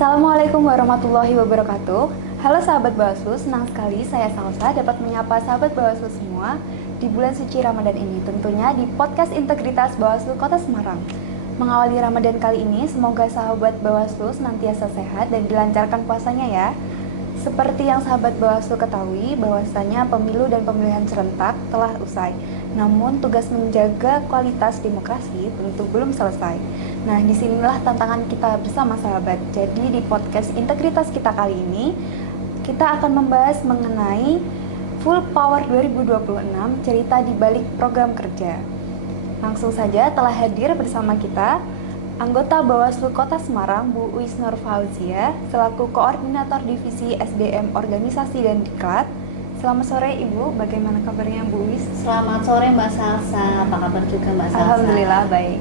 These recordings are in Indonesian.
Assalamualaikum warahmatullahi wabarakatuh. Halo sahabat Bawaslu, senang sekali saya Salsa dapat menyapa sahabat Bawaslu semua di bulan suci Ramadan ini, tentunya di podcast Integritas Bawaslu Kota Semarang. Mengawali Ramadan kali ini, semoga sahabat Bawaslu senantiasa sehat dan dilancarkan puasanya ya. Seperti yang sahabat Bawaslu ketahui, bahwasanya pemilu dan pemilihan serentak telah usai. Namun tugas menjaga kualitas demokrasi tentu belum selesai. Nah, disinilah tantangan kita bersama sahabat. Jadi di podcast Integritas kita kali ini, kita akan membahas mengenai Full Power 2026, cerita di balik program kerja. Langsung saja telah hadir bersama kita anggota Bawaslu Kota Semarang, Bu Uis Nur Fauzia, selaku Koordinator Divisi SDM Organisasi dan Diklat. Selamat sore Ibu, bagaimana kabarnya Bu Uis? Selamat sore Mbak Salsa, apa kabar juga Mbak Salsa? Alhamdulillah baik.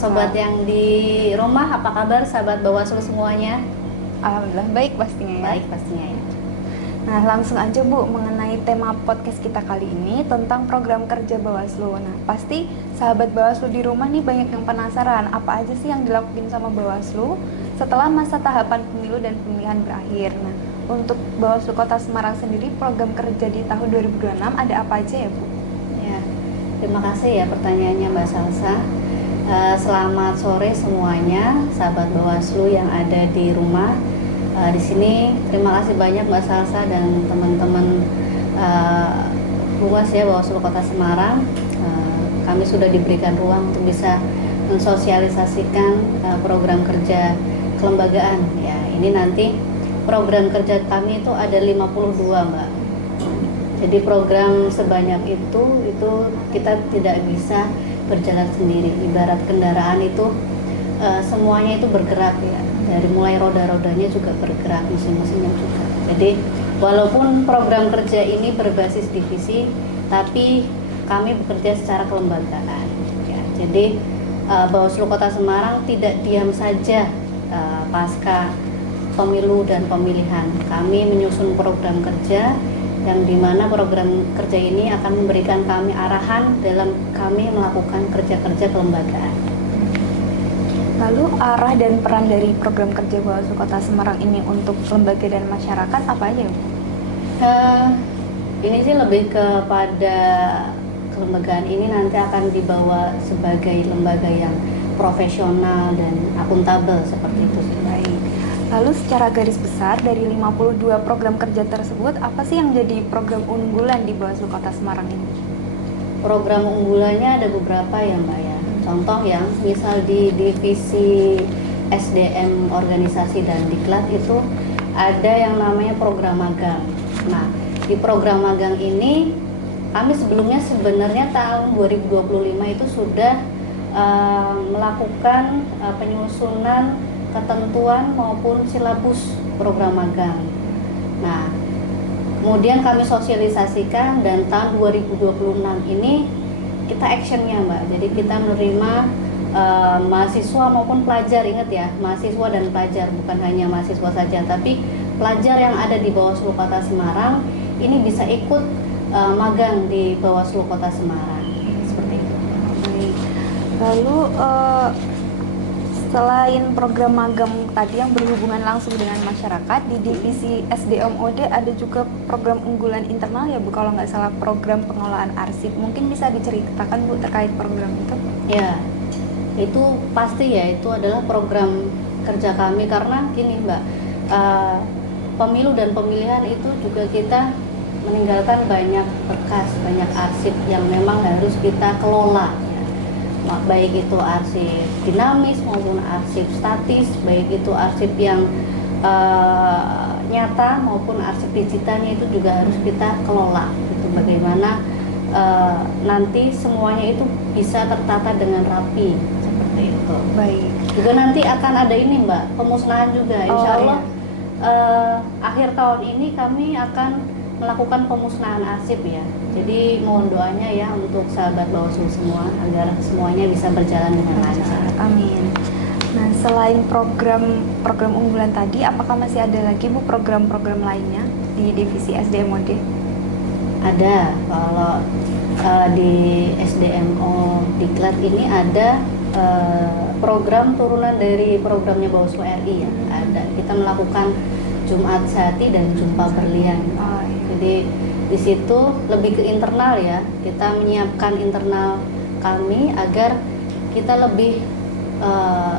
Sobat yang di rumah, apa kabar sahabat Bawaslu semuanya? Alhamdulillah baik pastinya ya. Baik pastinya ya. Nah, langsung aja Bu, mengenai tema podcast kita kali ini tentang program kerja Bawaslu. Nah, pasti sahabat Bawaslu di rumah nih banyak yang penasaran, apa aja sih yang dilakukan sama Bawaslu setelah masa tahapan pemilu dan pemilihan berakhir. Nah, untuk Bawaslu Kota Semarang sendiri, program kerja di tahun 2026 ada apa aja ya Bu? Ya, terima kasih ya pertanyaannya Mbak Salsa. Selamat sore semuanya, sahabat Bawaslu yang ada di rumah. Di sini terima kasih banyak Mbak Salsa dan teman-teman Humas ya Bawaslu Kota Semarang. Kami sudah diberikan ruang untuk bisa mensosialisasikan program kerja kelembagaan. Ya, ini nanti program kerja kami itu ada 52 Mbak. Jadi program sebanyak itu kita tidak bisa berjalan sendiri. Ibarat kendaraan itu semuanya itu bergerak ya. Dari mulai roda-rodanya juga bergerak, mesin-mesinnya juga. Jadi walaupun program kerja ini berbasis divisi, tapi kami bekerja secara kelembagaan. Ya, jadi Bawaslu Kota Semarang tidak diam saja pasca pemilu dan pemilihan. Kami menyusun program kerja yang dimana program kerja ini akan memberikan kami arahan dalam kami melakukan kerja-kerja kelembagaan. Lalu arah dan peran dari program kerja Bawaslu Kota Semarang ini untuk lembaga dan masyarakat apa aja Bu? Ini sih lebih kepada kelembagaan ini nanti akan dibawa sebagai lembaga yang profesional dan akuntabel seperti itu. Baik. Lalu secara garis besar dari 52 program kerja tersebut, apa sih yang jadi program unggulan di Bawaslu Kota Semarang ini? Program unggulannya ada beberapa ya Mbak ya. Contoh yang misal di divisi SDM Organisasi dan Diklat itu ada yang namanya program magang. Nah, di program magang ini kami sebelumnya sebenarnya tahun 2025 itu sudah melakukan penyusunan ketentuan maupun silabus program magang. Nah, kemudian kami sosialisasikan dan tahun 2026 ini kita actionnya Mbak. Jadi kita menerima mahasiswa maupun pelajar, ingat ya, mahasiswa dan pelajar, bukan hanya mahasiswa saja, tapi pelajar yang ada di Bawaslu Kota Semarang ini bisa ikut magang di Bawaslu Kota Semarang. Seperti itu. Baik. Lalu selain program magang tadi yang berhubungan langsung dengan masyarakat, di divisi SDM OD ada juga program unggulan internal ya Bu, kalau nggak salah program pengelolaan arsip. Mungkin bisa diceritakan Bu terkait program itu? Ya, itu pasti ya, itu adalah program kerja kami karena gini Mbak, pemilu dan pemilihan itu juga kita meninggalkan banyak berkas, banyak arsip yang memang harus kita kelola. Baik itu arsip dinamis maupun arsip statis, baik itu arsip yang nyata maupun arsip digitalnya itu juga harus kita kelola. Itu bagaimana nanti semuanya itu bisa tertata dengan rapi seperti itu. Baik. Juga nanti akan ada ini Mbak, pemusnahan juga. Insya Allah akhir tahun ini kami akan melakukan pemusnahan arsip ya. Jadi mohon doanya ya untuk sahabat Bawaslu semua agar semuanya bisa berjalan dengan lancar. Amin. Nah, selain program unggulan tadi, apakah masih ada lagi Bu program-program lainnya di divisi SDMOD? Ada. Kalau di SDMO Diklat ini ada program turunan dari programnya Bawaslu RI ya. Ada kita melakukan Jumat Sehati dan Jumpa Berlian. Oh, iya. Jadi di situ lebih ke internal ya. Kita menyiapkan internal kami agar kita lebih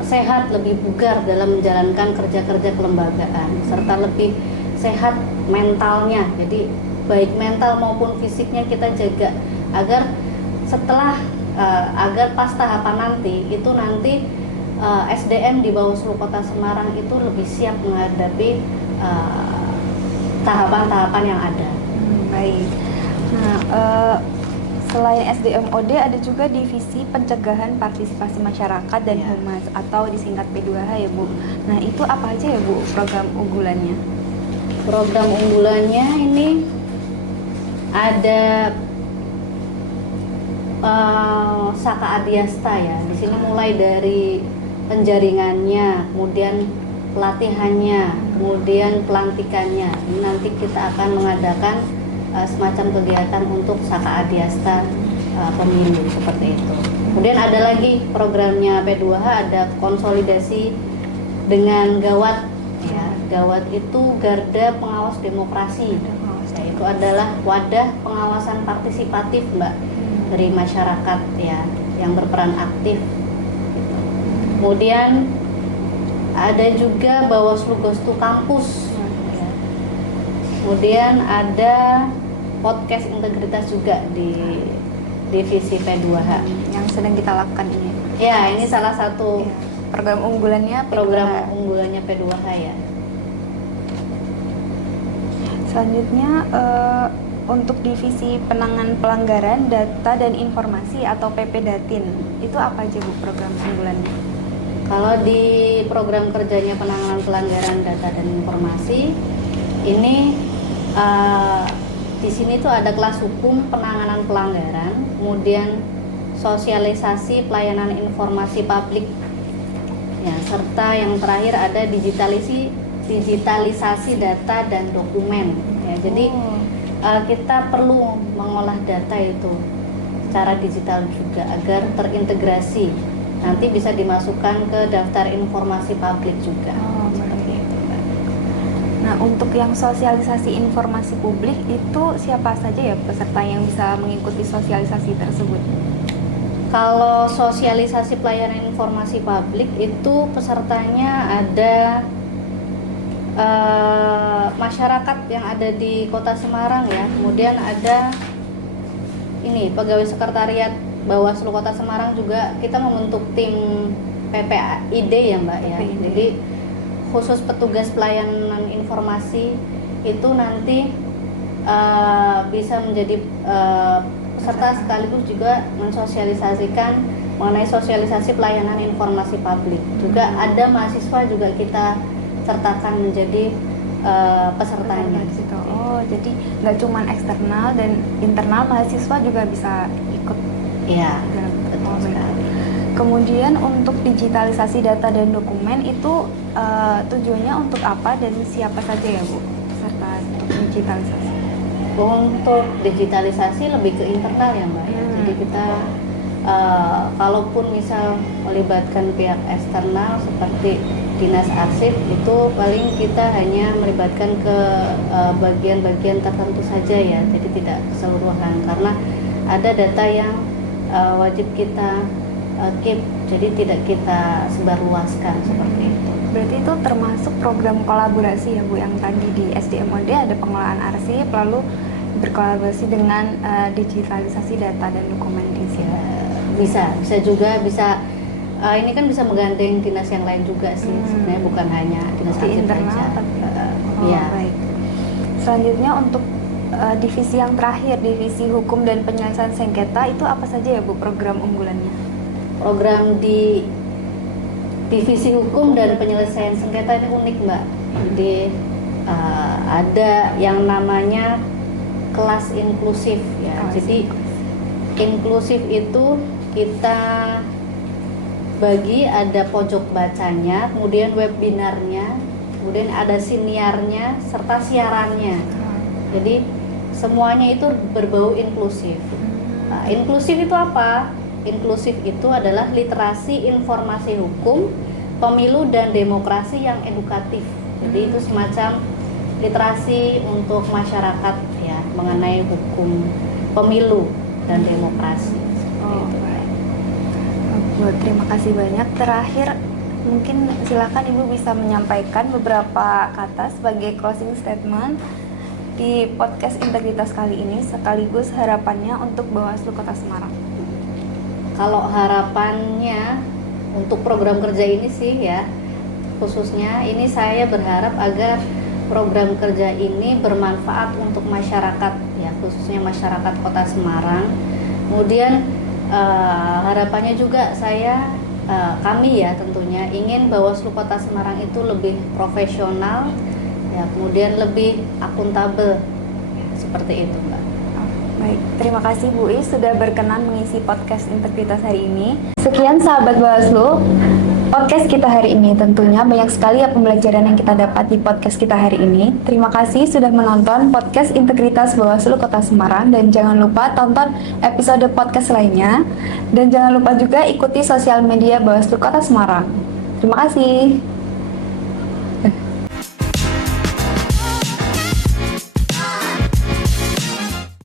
sehat, lebih bugar dalam menjalankan kerja-kerja kelembagaan, serta lebih sehat mentalnya. Jadi baik mental maupun fisiknya kita jaga agar setelah agar pas tahapan nanti itu nanti SDM di Bawaslu Kota Semarang itu lebih siap menghadapi tahapan-tahapan yang ada. Baik. Nah, selain SDMOD ada juga divisi pencegahan partisipasi masyarakat dan Ya. humas atau disingkat P2H ya Bu. Nah itu apa aja ya Bu program unggulannya? Program unggulannya ini ada Saka Adiasta ya. Di sini mulai dari penjaringannya, kemudian pelatihannya, kemudian pelantikannya. Ini nanti kita akan mengadakan semacam kegiatan untuk Saka Adiasta pemilu seperti itu. Kemudian ada lagi programnya P2H, ada konsolidasi dengan Gawat ya. Gawat itu Garda Pengawas Demokrasi. Ya, itu adalah wadah pengawasan partisipatif Mbak dari masyarakat ya yang berperan aktif. Kemudian ada juga Bawaslu Gostu Kampus. Ya. Kemudian ada podcast integritas juga di divisi P2H Yang sedang kita lakukan ini. ya. Ini salah satu Ya, program unggulannya program P2H. unggulannya P2H ya. Selanjutnya untuk divisi penanganan pelanggaran data dan informasi atau PP-Datin itu apa aja Bu program unggulannya? Kalau di program kerjanya penanganan pelanggaran data dan informasi ini di sini tuh ada kelas hukum penanganan pelanggaran, kemudian sosialisasi pelayanan informasi publik, ya, serta yang terakhir ada digitalisasi data dan dokumen. Ya, jadi kita perlu mengolah data itu secara digital juga agar terintegrasi, nanti bisa dimasukkan ke daftar informasi publik juga. Seperti itu, Mbak. Nah, untuk yang sosialisasi informasi publik itu siapa saja ya peserta yang bisa mengikuti sosialisasi tersebut? Kalau sosialisasi pelayanan informasi publik itu pesertanya ada masyarakat yang ada di Kota Semarang ya. Kemudian ada ini pegawai sekretariat Bawaslu Kota Semarang juga. Kita membentuk tim PPID ya Mbak ya. PPID. Jadi khusus petugas pelayanan informasi itu nanti bisa menjadi peserta sekaligus juga mensosialisasikan mengenai sosialisasi pelayanan informasi publik. Juga ada mahasiswa juga kita sertakan menjadi pesertanya. Gitu. Oh, jadi nggak cuma eksternal dan internal, mahasiswa juga bisa ikut. Iya, dalam betul baik. sekali. Kemudian untuk digitalisasi data dan dokumen itu tujuannya untuk apa dan siapa saja ya Bu peserta untuk digitalisasi? Untuk digitalisasi lebih ke internal ya Mbak. Jadi kita kalaupun misal melibatkan pihak eksternal seperti dinas arsip itu paling kita hanya melibatkan ke bagian-bagian tertentu saja ya, jadi tidak keseluruhan karena ada data yang wajib kita keep, jadi tidak kita sebarluaskan seperti itu. Berarti itu termasuk program kolaborasi ya Bu, yang tadi di SDMOD ada pengelolaan arsip lalu berkolaborasi dengan digitalisasi data dan dokumen di sini. Bisa juga ini kan bisa menggandeng dinas yang lain juga sih. Sebenarnya bukan hanya dinas Di arsip internal saja. tapi Iya. baik. Selanjutnya untuk divisi yang terakhir, divisi hukum dan penyelesaian sengketa, itu apa saja ya Bu program unggulannya? Program di divisi hukum dan penyelesaian sengketa ini unik Mbak. Jadi ada yang namanya kelas inklusif ya. Jadi inklusif itu kita bagi ada pojok bacanya, kemudian webinarnya, kemudian ada siniarnya serta siarannya. Jadi semuanya itu berbau inklusif. Nah, inklusif itu apa? inklusif itu adalah literasi informasi hukum, pemilu dan demokrasi yang edukatif. Jadi itu semacam literasi untuk masyarakat ya mengenai hukum, pemilu dan demokrasi. Baik. Bu, terima kasih banyak. Terakhir, mungkin silakan Ibu bisa menyampaikan beberapa kata sebagai closing statement di podcast integritas kali ini, sekaligus harapannya untuk Bawaslu Kota Semarang. Kalau harapannya untuk program kerja ini sih ya, khususnya ini saya berharap agar program kerja ini bermanfaat untuk masyarakat ya, khususnya masyarakat Kota Semarang. Kemudian harapannya juga kami ya tentunya ingin Bawaslu Kota Semarang itu lebih profesional ya, kemudian lebih akuntabel ya, seperti itu Mbak. Baik, terima kasih Bu Is sudah berkenan mengisi podcast integritas hari ini. Sekian sahabat Bawaslu, podcast kita hari ini. Tentunya banyak sekali ya pembelajaran yang kita dapat di podcast kita hari ini. Terima kasih sudah menonton podcast integritas Bawaslu Kota Semarang, dan jangan lupa tonton episode podcast lainnya, dan jangan lupa juga ikuti sosial media Bawaslu Kota Semarang. Terima kasih.